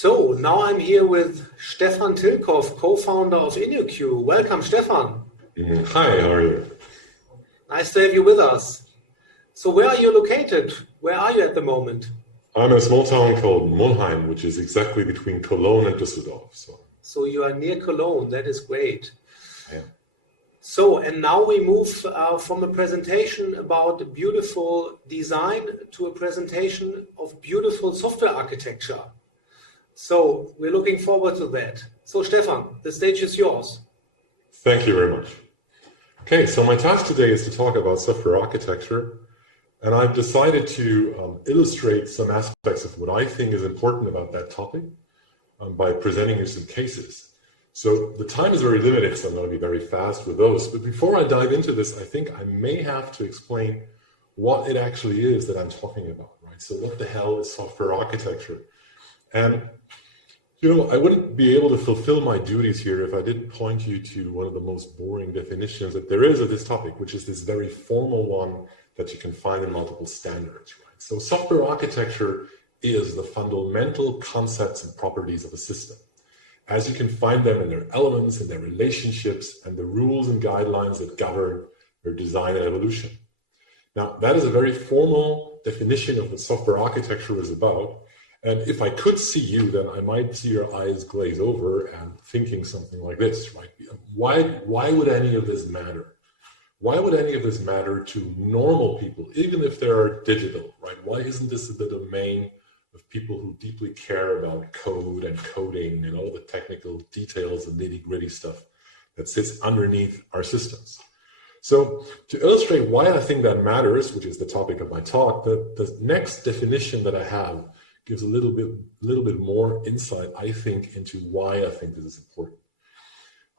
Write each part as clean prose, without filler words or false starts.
So now I'm here with Stefan Tilkov, co-founder of InnoQ. Welcome, Stefan. Hi, how are you? Nice to have you with us. So where are you located? Where are you at the moment? I'm in a small town called Monheim, which is exactly between Cologne and Düsseldorf. So you are near Cologne. That is great. Yeah. So, and now we move from a presentation about beautiful design to a presentation of beautiful software architecture. So we're looking forward to that. So Stefan, the stage is yours. Thank you very much. Okay, so my task today is to talk about software architecture, and I've decided to illustrate some aspects of what I think is important about that topic by presenting you some cases. So the time is very limited, so I'm going to be very fast with those. But before I dive into this, I think I may have to explain what it actually is that I'm talking about, right? So what the hell is software architecture? And I wouldn't be able to fulfill my duties here if I didn't point you to one of the most boring definitions that there is of this topic, which is this very formal one that you can find in multiple standards, right? So software architecture is the fundamental concepts and properties of a system, as you can find them in their elements and their relationships and the rules and guidelines that govern their design and evolution. Now, that is a very formal definition of what software architecture is about. And if I could see you, then I might see your eyes glaze over and thinking something like this, right? Why would any of this matter? Why would any of this matter to normal people, even if they are digital, right? Why isn't this the domain of people who deeply care about code and coding and all the technical details and nitty-gritty stuff that sits underneath our systems? So to illustrate why I think that matters, which is the topic of my talk, the next definition that I have gives a little bit more insight, I think, into why I think this is important.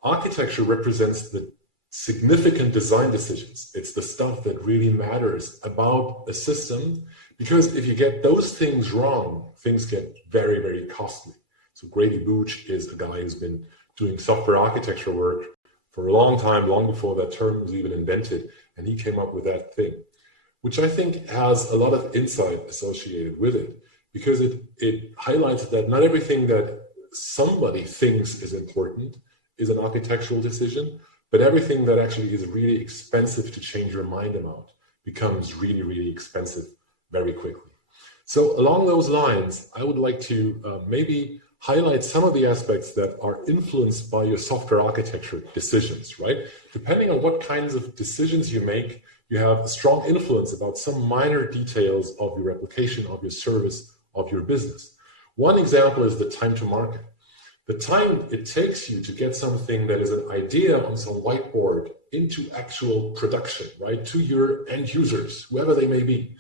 Architecture represents the significant design decisions. It's the stuff that really matters about a system, because if you get those things wrong, things get very, very costly. So Grady Booch is a guy who's been doing software architecture work for a long time, long before that term was even invented, and he came up with that thing, which I think has a lot of insight associated with it. Because it highlights that not everything that somebody thinks is important is an architectural decision, but everything that actually is really expensive to change your mind about becomes really, really expensive very quickly. So along those lines, I would like to maybe highlight some of the aspects that are influenced by your software architecture decisions, right? Depending on what kinds of decisions you make, you have a strong influence about some minor details of your application, of your service, of your business. One example is the time to market. The time it takes you to get something that is an idea on some whiteboard into actual production, right, to your end users, whoever they may be.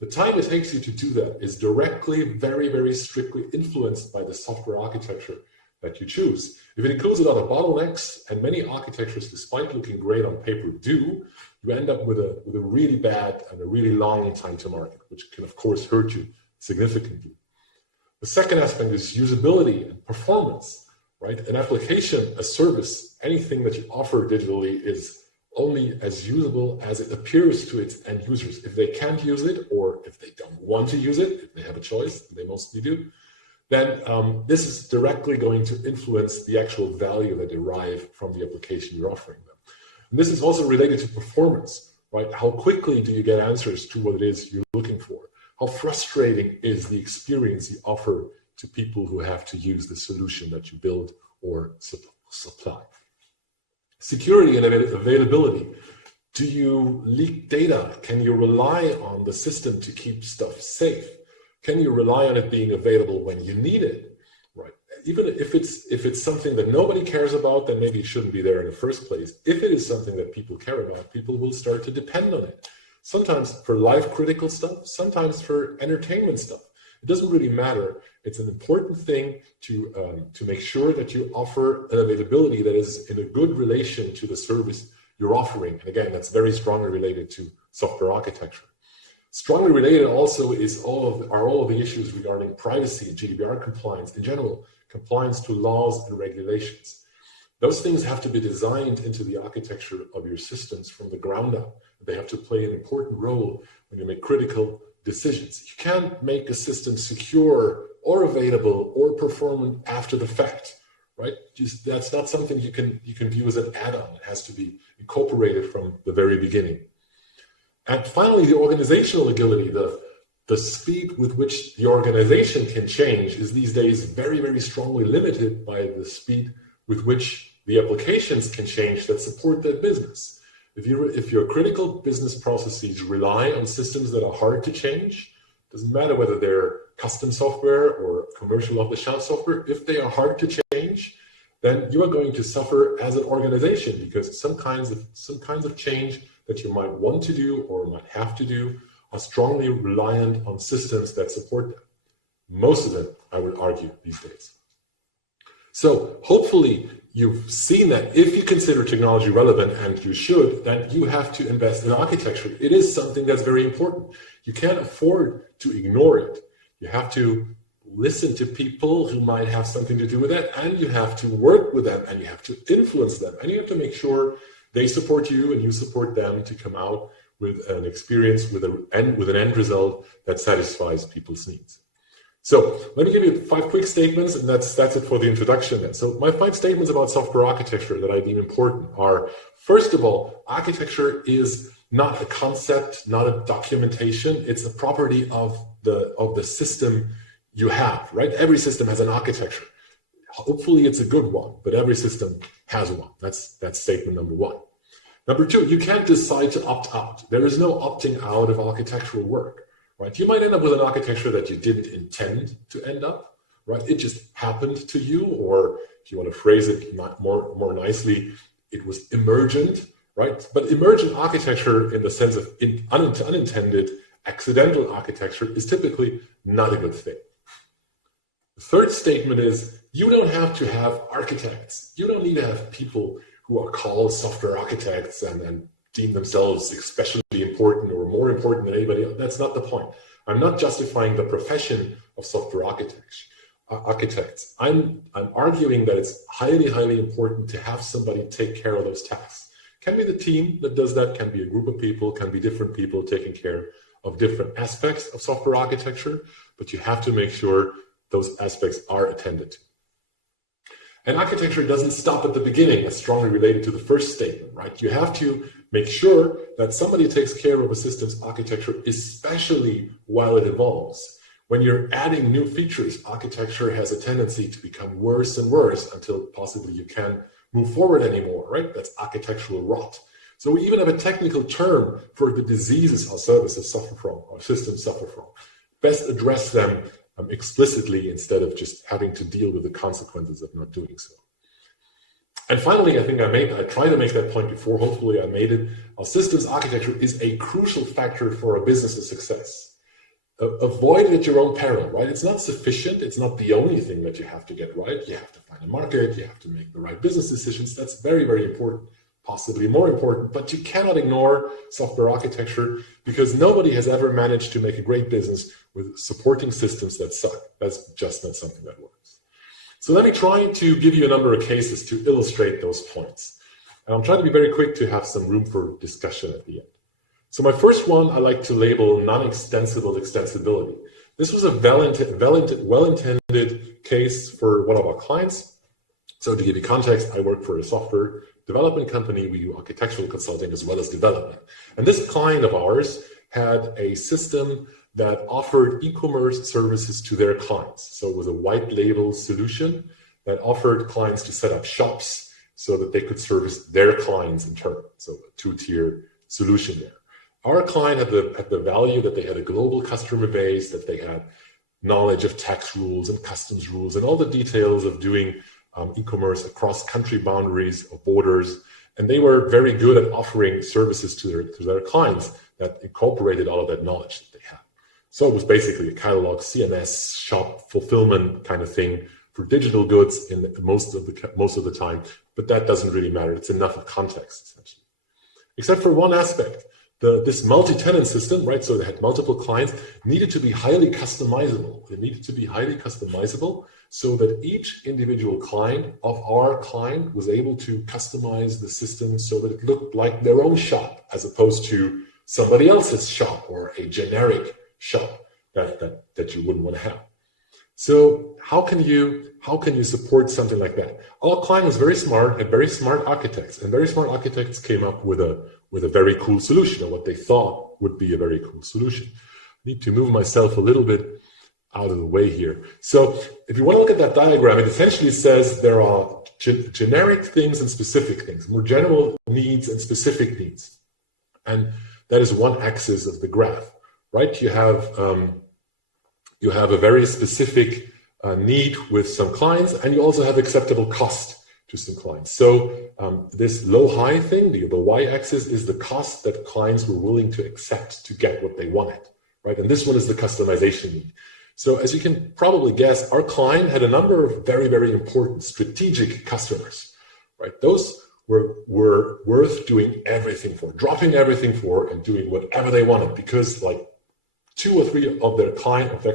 The time it takes you to do that is directly, very, very strictly influenced by the software architecture that you choose. If it includes a lot of bottlenecks, and many architectures, despite looking great on paper, do, you end up with a really bad and a really long time to market, which can, of course, hurt you significantly. The second aspect is usability and performance, right? An application, a service, anything that you offer digitally is only as usable as it appears to its end users. If they can't use it, or if they don't want to use it, if they have a choice, and they mostly do, then this is directly going to influence the actual value that derive from the application you're offering them. And this is also related to performance, right? How quickly do you get answers to what it is you're looking for? How frustrating is the experience you offer to people who have to use the solution that you build or supply? Security and availability. Do you leak data? Can you rely on the system to keep stuff safe? Can you rely on it being available when you need it? Right. Even if it's something that nobody cares about, then maybe it shouldn't be there in the first place. If it is something that people care about, people will start to depend on it. Sometimes for life critical stuff, sometimes for entertainment stuff. It doesn't really matter. It's an important thing to make sure that you offer an availability that is in a good relation to the service you're offering. And again, that's very strongly related to software architecture. Strongly related also is all of the issues regarding privacy and GDPR compliance in general, compliance to laws and regulations. Those things have to be designed into the architecture of your systems from the ground up. They have to play an important role when you make critical decisions. You can't make a system secure or available or performant after the fact, right? That's not something you can view as an add-on. It has to be incorporated from the very beginning. And finally, the organizational agility, the speed with which the organization can change is these days very, very strongly limited by the speed with which the applications can change that support that business. If your critical business processes rely on systems that are hard to change, doesn't matter whether they're custom software or commercial off-the-shelf software, if they are hard to change, then you are going to suffer as an organization, because some kinds of change that you might want to do or might have to do are strongly reliant on systems that support them. Most of them, I would argue, these days. So hopefully you've seen that if you consider technology relevant, and you should, then you have to invest in architecture. It is something that's very important. You can't afford to ignore it. You have to listen to people who might have something to do with that, and you have to work with them, and you have to influence them, and you have to make sure they support you and you support them to come out with an experience, with an end result that satisfies people's needs. So let me give you 5 quick statements, and that's it for the introduction then. So my 5 statements about software architecture that I deem important are, first of all, architecture is not a concept, not a documentation. It's a property of the system you have, right? Every system has an architecture. Hopefully it's a good one, but every system has one. That's statement number 1. Number 2, you can't decide to opt out. There is no opting out of architectural work, right? You might end up with an architecture that you didn't intend to end up, right? It just happened to you, or if you want to phrase it more nicely, it was emergent, right? But emergent architecture, in the sense of unintended, accidental architecture, is typically not a good thing. The third statement is, you don't have to have architects. You don't need to have people who are called software architects and deem themselves especially important or more important than anybody else. That's not the point. I'm not justifying the profession of software architects. I'm arguing that it's highly, highly important to have somebody take care of those tasks. Can be the team that does that, can be a group of people, can be different people taking care of different aspects of software architecture, but you have to make sure those aspects are attended to. And architecture doesn't stop at the beginning. It's strongly related to the first statement, right? You have to make sure that somebody takes care of a system's architecture, especially while it evolves. When you're adding new features, architecture has a tendency to become worse and worse until possibly you can't move forward anymore, right? That's architectural rot. So we even have a technical term for the diseases our services suffer from, our systems suffer from. Best address them explicitly instead of just having to deal with the consequences of not doing so. And finally, I think I tried to make that point before, hopefully I made it. Our systems architecture is a crucial factor for a business's success. Avoid it at your own peril, right? It's not sufficient. It's not the only thing that you have to get right. You have to find a market. You have to make the right business decisions. That's very, very important, possibly more important, but you cannot ignore software architecture, because nobody has ever managed to make a great business with supporting systems that suck. That's just not something that works. So let me try to give you a number of cases to illustrate those points. And I'm trying to be very quick to have some room for discussion at the end. So my first one I like to label non-extensible extensibility. This was a well-intended case for one of our clients. So to give you context, I work for a software development company. We do architectural consulting as well as development. And this client of ours had a system that offered e-commerce services to their clients. So it was a white label solution that offered clients to set up shops so that they could service their clients in turn. So a 2-tier solution there. Our client had the value that they had a global customer base, that they had knowledge of tax rules and customs rules and all the details of doing e-commerce across country boundaries or borders. And they were very good at offering services to their clients that incorporated all of that knowledge that they had. So it was basically a catalog, CMS, shop, fulfillment kind of thing for digital goods in most of the time. But that doesn't really matter. It's enough of context, essentially. Except for one aspect. This multi-tenant system, right? So they had multiple clients, needed to be highly customizable. It needed to be highly customizable so that each individual client of our client was able to customize the system so that it looked like their own shop, as opposed to somebody else's shop or a generic shop that you wouldn't want to have. So how can you support something like that? Our client was very smart, had very smart architects, and very smart architects came up with a very cool solution, or what they thought would be a very cool solution. I need to move myself a little bit out of the way here. So if you want to look at that diagram, it essentially says there are generic things and specific things, more general needs and specific needs. And that is one axis of the graph, right? You have a very specific need with some clients, and you also have acceptable cost to some clients. So this low-high thing, the y-axis, is the cost that clients were willing to accept to get what they wanted, right? And this one is the customization need. So as you can probably guess, our client had a number of very, very important strategic customers, right? Those were worth doing everything for, dropping everything for, and doing whatever they wanted, because like 2 or 3 of their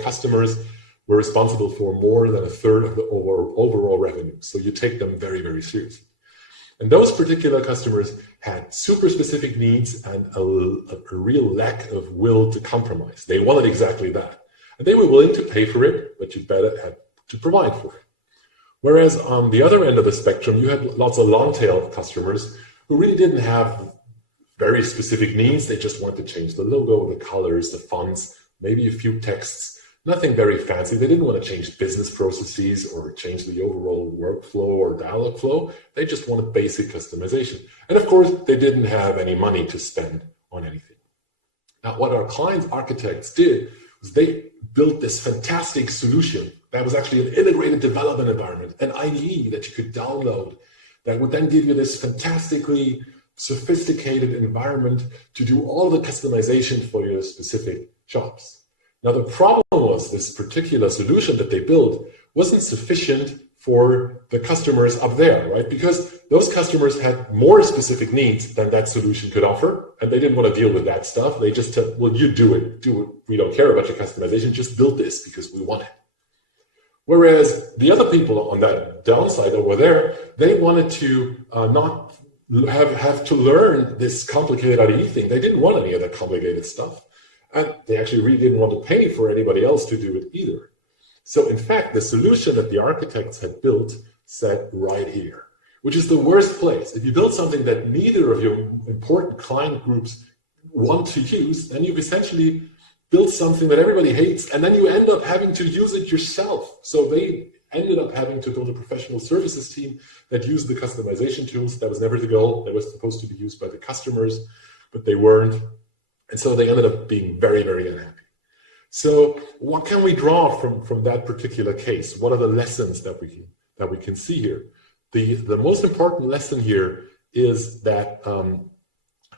customers were responsible for more than a third of the overall revenue. So you take them very, very seriously. And those particular customers had super specific needs and a real lack of will to compromise. They wanted exactly that. And they were willing to pay for it, but you better have to provide for it. Whereas on the other end of the spectrum, you had lots of long-tail customers who really didn't have very specific needs. They just wanted to change the logo, the colors, the fonts, maybe a few texts, nothing very fancy. They didn't want to change business processes or change the overall workflow or dialogue flow. They just wanted basic customization. And of course, they didn't have any money to spend on anything. Now, what our clients' architects did was they built this fantastic solution that was actually an integrated development environment, an IDE that you could download that would then give you this fantastically sophisticated environment to do all the customization for your specific jobs. Now, the problem was this particular solution that they built wasn't sufficient for the customers up there, right? Because those customers had more specific needs than that solution could offer, and they didn't want to deal with that stuff. They just said, well, you do it. We don't care about your customization. Just build this because we want it. Whereas the other people on that downside over there, they wanted to not have to learn this complicated IDE thing. They didn't want any of that complicated stuff. And they actually really didn't want to pay for anybody else to do it either. So in fact, the solution that the architects had built sat right here, which is the worst place. If you build something that neither of your important client groups want to use, then you've essentially built something that everybody hates, and then you end up having to use it yourself. So they ended up having to build a professional services team that used the customization tools. That was never the goal. That was supposed to be used by the customers, but they weren't. And so they ended up being very, very unhappy. So what can we draw from that particular case? What are the lessons that we can see here? The most important lesson here is that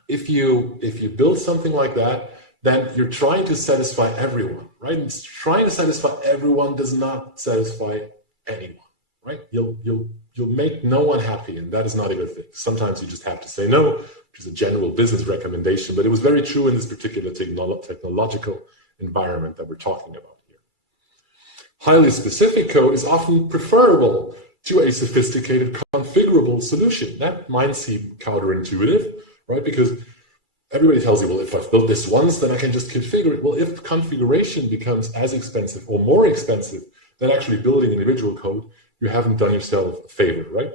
if you build something like that, then you're trying to satisfy everyone, right? And trying to satisfy everyone does not satisfy anyone, right? You'll make no one happy, and that is not a good thing. Sometimes you just have to say no, which is a general business recommendation, but it was very true in this particular technological environment that we're talking about here. Highly specific code is often preferable to a sophisticated configurable solution. That might seem counterintuitive, right? Because everybody tells you, well, if I've built this once, then I can just configure it. Well, if configuration becomes as expensive or more expensive than actually building individual code, you haven't done yourself a favor, right?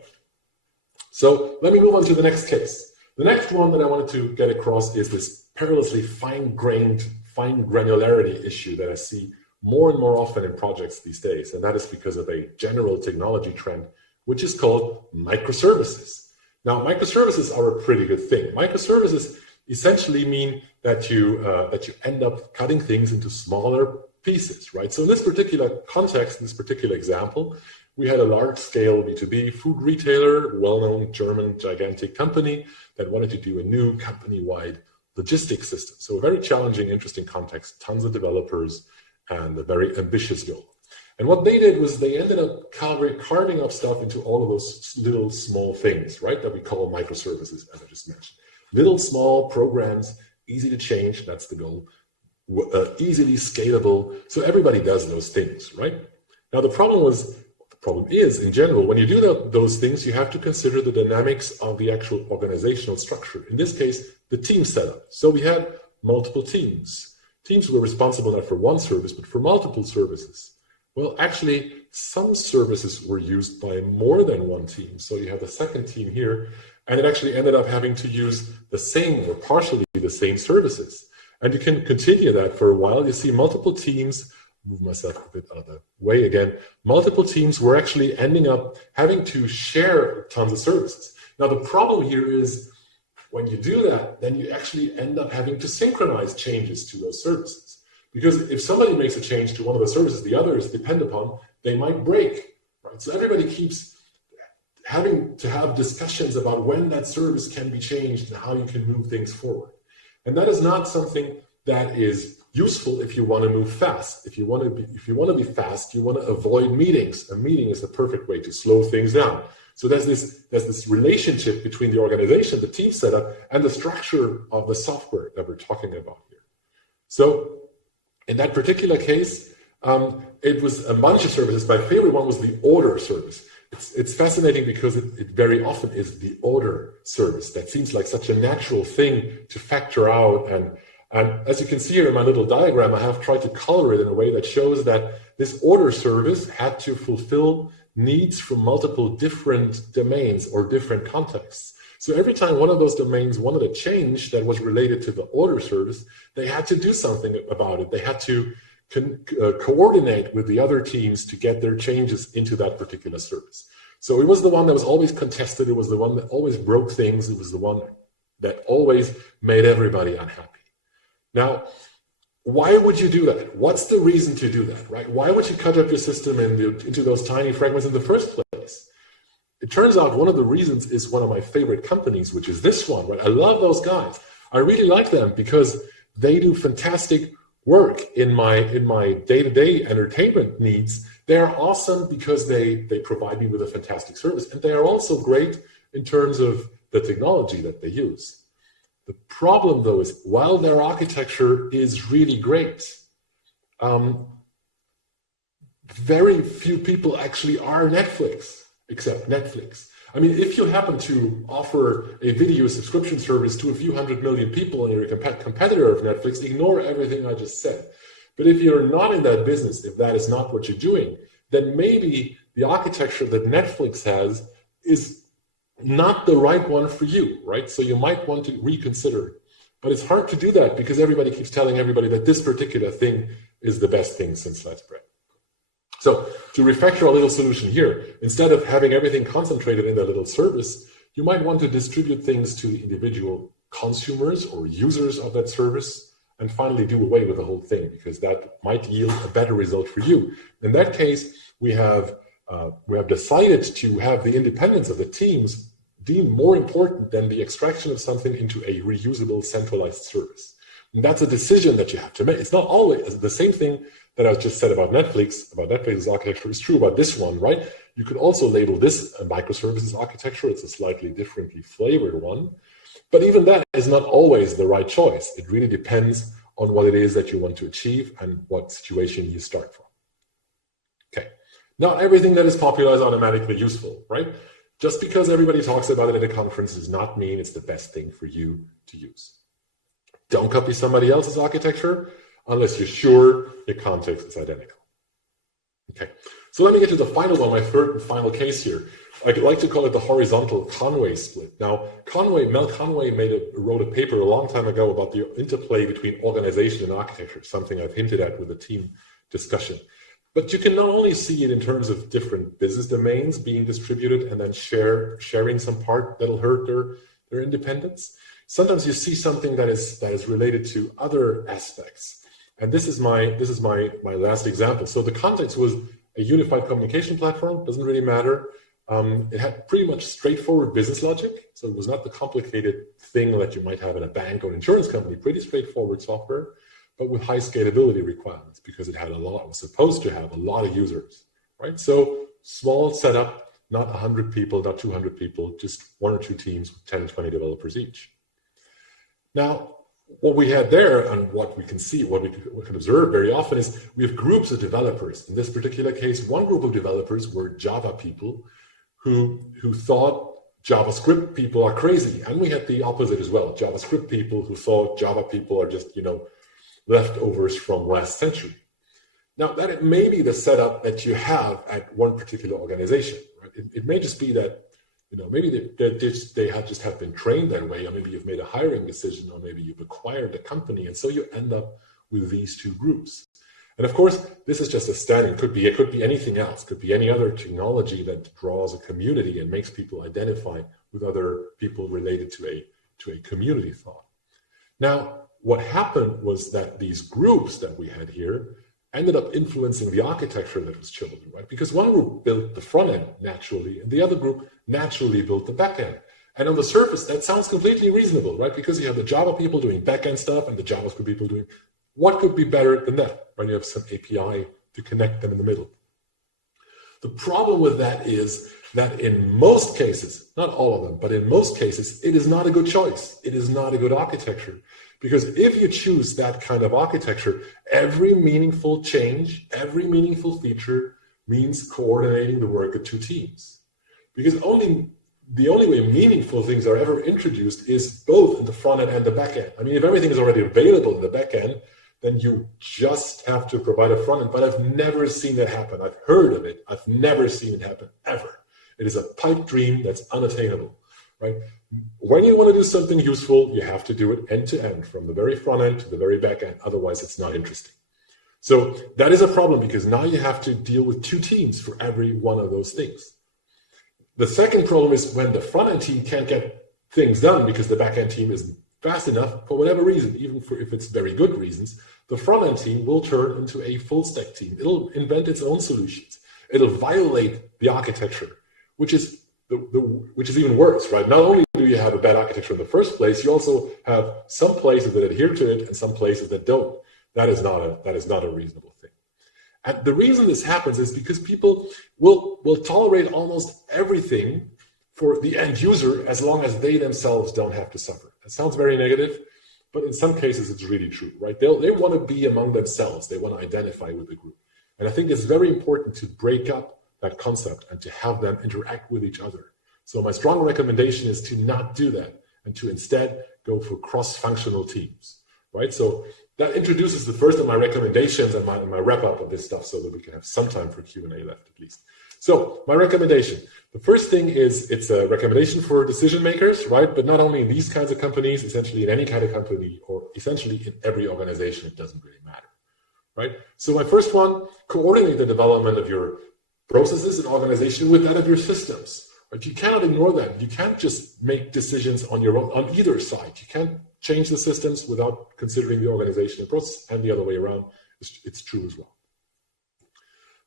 So let me move on to the next case. The next one that I wanted to get across is this perilously fine-grained, fine granularity issue that I see more and more often in projects these days. And that is because of a general technology trend, which is called microservices. Now, microservices are a pretty good thing. Microservices essentially mean that you end up cutting things into smaller pieces, right? So in this particular context, in this particular example, we had a large-scale B2B food retailer, well-known German gigantic company that wanted to do a new company-wide logistics system. So a very challenging, interesting context, tons of developers, and a very ambitious goal. And what they did was they ended up carving up stuff into all of those little small things, right, that we call microservices, as I just mentioned. Little small programs, easy to change, that's the goal, easily scalable, so everybody does those things, right? Now the problem is, in general, when you do those things, you have to consider the dynamics of the actual organizational structure. In this case, the team setup. So we had multiple teams. Teams were responsible not for one service, but for multiple services. Well, actually, some services were used by more than one team. So you have the second team here, and it actually ended up having to use the same or partially the same services. And you can continue that for a while. You see multiple teams, move myself a bit out of the way again, multiple teams were actually ending up having to share tons of services. Now, the problem here is when you do that, then you actually end up having to synchronize changes to those services. Because if somebody makes a change to one of the services the others depend upon, they might break, right? So everybody keeps having to have discussions about when that service can be changed and how you can move things forward. And that is not something that is useful if you want to move fast. If you want to be fast, you want to avoid meetings. A meeting is the perfect way to slow things down. So there's this relationship between the organization, the team setup, and the structure of the software that we're talking about here. So in that particular case, it was a bunch of services. My favorite one was the order service. It's fascinating because it very often is the order service. That seems like such a natural thing to factor out. And as you can see here in my little diagram, I have tried to color it in a way that shows that this order service had to fulfill needs from multiple different domains or different contexts. So every time one of those domains wanted a change that was related to the order service, they had to do something about it. They had to coordinate with the other teams to get their changes into that particular service. So it was the one that was always contested. It was the one that always broke things. It was the one that always made everybody unhappy. Now, why would you do that? What's the reason to do that, right? Why would you cut up your system into those tiny fragments in the first place? It turns out one of the reasons is one of my favorite companies, which is this one, right? I love those guys. I really like them because they do fantastic work in my day-to-day entertainment needs. They're awesome because they provide me with a fantastic service. And they are also great in terms of the technology that they use. The problem, though, is while their architecture is really great, very few people actually are Netflix, except Netflix. I mean, if you happen to offer a video subscription service to a few 100 million people and you're a competitor of Netflix, ignore everything I just said. But if you're not in that business, if that is not what you're doing, then maybe the architecture that Netflix has is not the right one for you, right? So you might want to reconsider it. But it's hard to do that because everybody keeps telling everybody that this particular thing is the best thing since sliced bread. So to refactor a little solution here, instead of having everything concentrated in a little service, you might want to distribute things to individual consumers or users of that service and finally do away with the whole thing because that might yield a better result for you. In that case, we have decided to have the independence of the teams deemed more important than the extraction of something into a reusable centralized service. And that's a decision that you have to make. It's not always the same thing that I just said about Netflix, about Netflix's architecture is true about this one, right? You could also label this a microservices architecture. It's a slightly differently flavored one. But even that is not always the right choice. It really depends on what it is that you want to achieve and what situation you start from. Okay. Not everything that is popular is automatically useful, right? Just because everybody talks about it at a conference does not mean it's the best thing for you to use. Don't copy somebody else's architecture unless you're sure your context is identical. Okay, so let me get to the final one, my third and final case here. I like to call it the horizontal Conway split. Now, Mel Conway wrote a paper a long time ago about the interplay between organization and architecture, something I've hinted at with the team discussion. But you can not only see it in terms of different business domains being distributed and then sharing some part that'll hurt their independence. Sometimes you see something that is related to other aspects. And this is my last example. So the context was a unified communication platform, doesn't really matter. It had pretty much straightforward business logic. So it was not the complicated thing that you might have in a bank or insurance company, pretty straightforward software, but with high scalability requirements because it was supposed to have a lot of users, right? So small setup, not 100 people, not 200 people, just one or two teams with 10, 20 developers each. Now, what we had there and what we can see, what we can observe very often is we have groups of developers. In this particular case, one group of developers were Java people who thought JavaScript people are crazy. And we had the opposite as well, JavaScript people who thought Java people are just, leftovers from last century. Now, that may be the setup that you have at one particular organization. Right? It may just be that, maybe they have been trained that way, or maybe you've made a hiring decision, or maybe you've acquired a company, and so you end up with these two groups. And of course, this is just a standard. It could be anything else. It could be any other technology that draws a community and makes people identify with other people related to a community thought. Now, what happened was that these groups that we had here ended up influencing the architecture that was chosen, right? Because one group built the front end naturally, and the other group naturally built the back end. And on the surface, that sounds completely reasonable, right? Because you have the Java people doing back end stuff and the JavaScript people doing, what could be better than that? When you have some API to connect them in the middle. The problem with that is that in most cases, not all of them, but in most cases, it is not a good choice. It is not a good architecture. Because if you choose that kind of architecture, every meaningful change, every meaningful feature means coordinating the work of two teams. Because the only way meaningful things are ever introduced is both in the front end and the back end. I mean, if everything is already available in the back end, then you just have to provide a front end. But I've never seen that happen. I've heard of it. I've never seen it happen, ever. It is a pipe dream that's unattainable, right? When you want to do something useful, you have to do it end to end, from the very front end to the very back end. Otherwise, it's not interesting. So that is a problem, because now you have to deal with two teams for every one of those things. The second problem is when the front end team can't get things done because the back end team isn't fast enough for whatever reason, even if it's very good reasons, the front end team will turn into a full stack team. It'll invent its own solutions. It'll violate the architecture, which is even worse, right? Not only do you have a bad architecture in the first place, you also have some places that adhere to it and some places that don't. That is not a reasonable thing. And the reason this happens is because people will tolerate almost everything for the end user as long as they themselves don't have to suffer. That sounds very negative, but in some cases it's really true, right? They want to be among themselves. They want to identify with the group. And I think it's very important to break up that concept and to have them interact with each other. So my strong recommendation is to not do that and to instead go for cross-functional teams, right? So that introduces the first of my recommendations and my wrap-up of this stuff, so that we can have some time for Q&A left at least. So my recommendation, the first thing is it's a recommendation for decision makers, right? But not only in these kinds of companies, essentially in any kind of company, or essentially in every organization, it doesn't really matter, right? So my first one, coordinate the development of your processes and organization with that of your systems. Right? You cannot ignore that. You can't just make decisions on your own, on either side. You can't change the systems without considering the organization and process, and the other way around. It's true as well.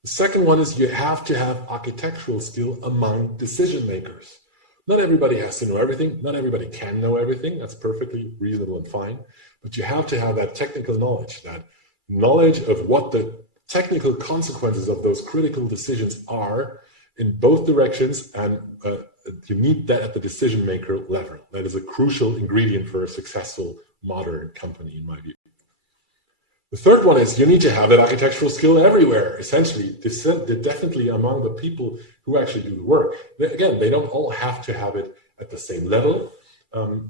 The second one is you have to have architectural skill among decision makers. Not everybody has to know everything. Not everybody can know everything. That's perfectly reasonable and fine. But you have to have that technical knowledge, that knowledge of what the technical consequences of those critical decisions are in both directions, and you need that at the decision maker level. That is a crucial ingredient for a successful modern company, in my view. The third one is you need to have that architectural skill everywhere, essentially, definitely among the people who actually do the work. Again, they don't all have to have it at the same level.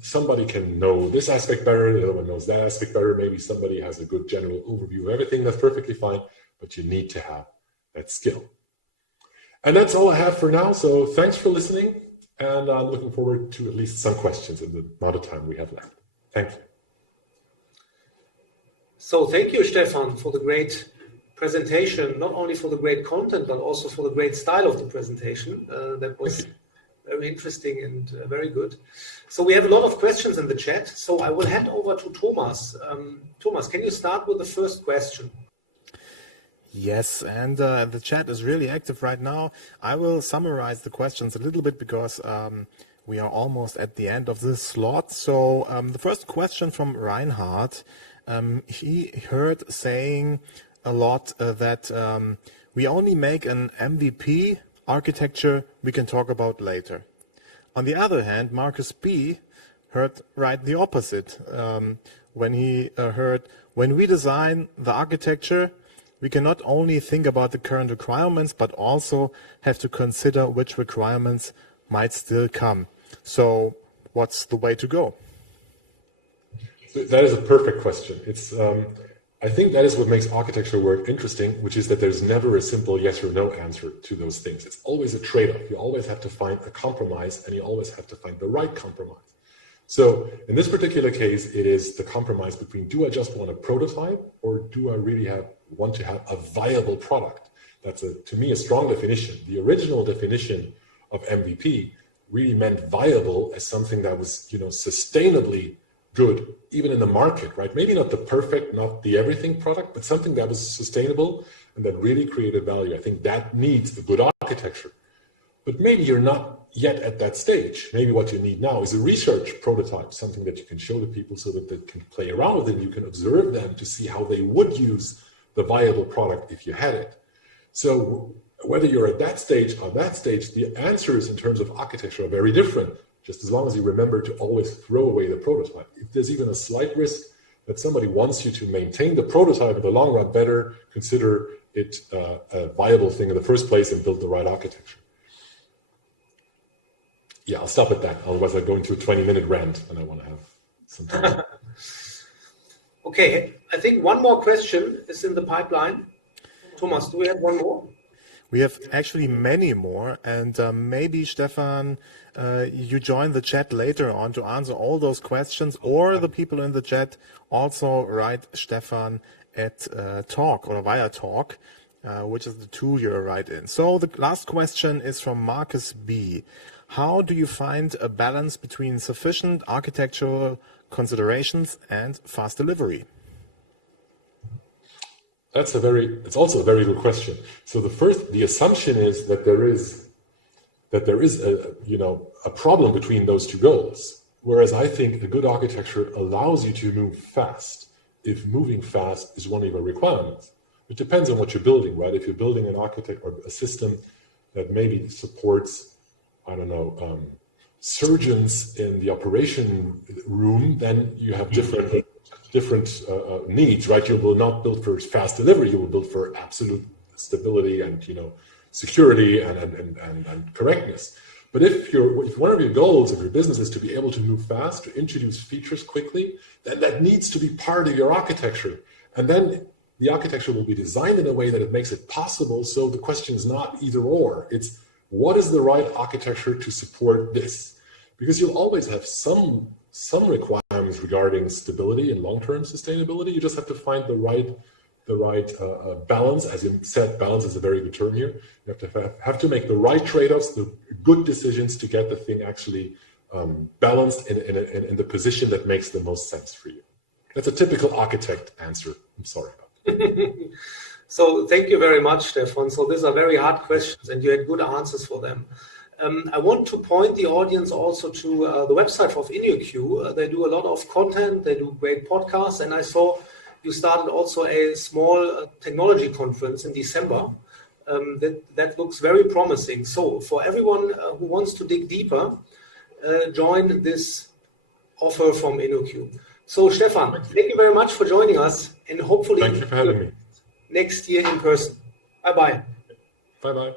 Somebody can know this aspect better, the other one knows that aspect better. Maybe somebody has a good general overview of everything. That's perfectly fine, but you need to have that skill. And that's all I have for now. So thanks for listening. And I'm looking forward to at least some questions in the amount of time we have left. Thank you. So thank you, Stefan, for the great presentation, not only for the great content, but also for the great style of the presentation. That was very interesting and very good. So we have a lot of questions in the chat. So I will hand over to Thomas. Thomas, can you start with the first question? Yes, and the chat is really active right now. I will summarize the questions a little bit because we are almost at the end of this slot. So the first question from Reinhard, he heard saying a lot that we only make an MVP architecture we can talk about later. On the other hand, Marcus B. heard right the opposite when he heard, when we design the architecture, we can not only think about the current requirements, but also have to consider which requirements might still come. So what's the way to go? That is a perfect question. It's, I think that is what makes architecture work interesting, which is that there's never a simple yes or no answer to those things. It's always a trade-off. You always have to find a compromise, and you always have to find the right compromise. So in this particular case, it is the compromise between, do I just want a prototype, or do I really want to have a viable product? That's, to me, a strong definition. The original definition of MVP really meant viable as something that was, sustainably good, even in the market, right? Maybe not the perfect, not the everything product, but something that was sustainable and that really created value. I think that needs a good architecture. But maybe you're not yet at that stage. Maybe what you need now is a research prototype, something that you can show to people so that they can play around with it and you can observe them to see how they would use the viable product if you had it. So whether you're at that stage or that stage, the answers in terms of architecture are very different, just as long as you remember to always throw away the prototype. If there's even a slight risk that somebody wants you to maintain the prototype in the long run, better consider it a viable thing in the first place and build the right architecture. Yeah, I'll stop at that. Otherwise, I go into a 20-minute rant and I want to have some time. Okay, I think one more question is in the pipeline. Thomas, do we have one more? We have actually many more, and maybe, Stefan, you join the chat later on to answer all those questions, or the people in the chat also write Stefan at talk or via talk, which is the tool you write in. So the last question is from Marcus B. How do you find a balance between sufficient architectural considerations and fast delivery? It's also a very good question. So the assumption is that there is a problem between those two goals. Whereas I think a good architecture allows you to move fast, if moving fast is one of your requirements. It depends on what you're building, right? If you're building an architect or a system that maybe supports, surgeons in the operation room, then you have different needs, right? You will not build for fast delivery. You will build for absolute stability and security and correctness. But if one of your goals of your business is to be able to move fast, to introduce features quickly, then that needs to be part of your architecture. And then the architecture will be designed in a way that it makes it possible. So the question is not either or. It's what is the right architecture to support this? Because you'll always have some requirements regarding stability and long-term sustainability. You just have to find the right balance. As you said, balance is a very good term here. You have to make the right trade-offs, the good decisions to get the thing actually balanced in the position that makes the most sense for you. That's a typical architect answer. I'm sorry about that. So thank you very much, Stefan. So these are very hard questions and you had good answers for them. I want to point the audience also to the website of InnoQ. They do a lot of content, they do great podcasts, and I saw you started also a small technology conference in December. That looks very promising. So for everyone who wants to dig deeper, join this offer from InnoQ. So Stefan, thank you very much for joining us, and hopefully thank you for having me. Next year in person. Bye-bye. Bye-bye.